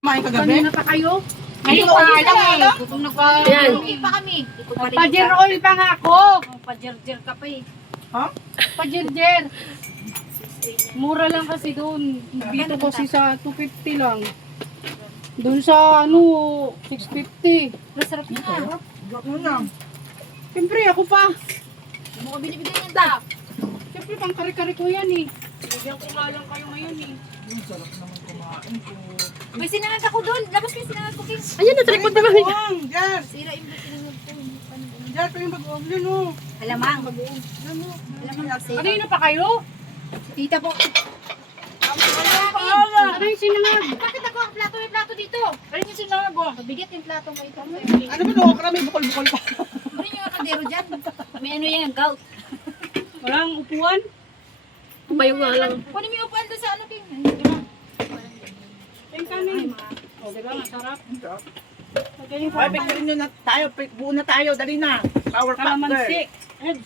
Kumain kagabi? Kanina pa kayo? Ngayon pa lang. Gutom na pa. Yan. Hindi pa kami. Pajer oil pa nga ako. Pajer-jer ka pa eh. Ha? Pajer-jer. Mura lang kasi doon. Dito kasi sa 250 lang. Doon sa 650. Masarap na. Drop mo na. Siyempre ako pa. Hindi mo ko binibigyan yan ta. Siyempre pang kare-kare ko yan eh. Bigyan ko nga lang kayo ngayon eh. Sarap naman kumain ko. May sinangag ako doon. Labas may sinangag ko kin. Ayan na, tripod na kami. Yes! Sira yung sinangag ko. Diyan pa yung bagoong yun oh. Alamang. Yan oh. Alamang kasi. Kanina pa kayo? Tita po. Ano yung sinangag? Bakit ako ang plato? May plato dito. Ano yung sinangag mo? Mabigat yung plato ko ito. Ano ba ito? Okra may bukol-bukol pa. Ano yung kadero dyan? May ano yan, gout. Walang upuan? Tumayo nga lang. Kunin mo yung upuan doon sa ano kin. Yung kanin. O, diba? Masarap. Okay, Ay, picturein nyo na tayo. Buo na tayo. Dali na. Power pack Kalamansi. girl.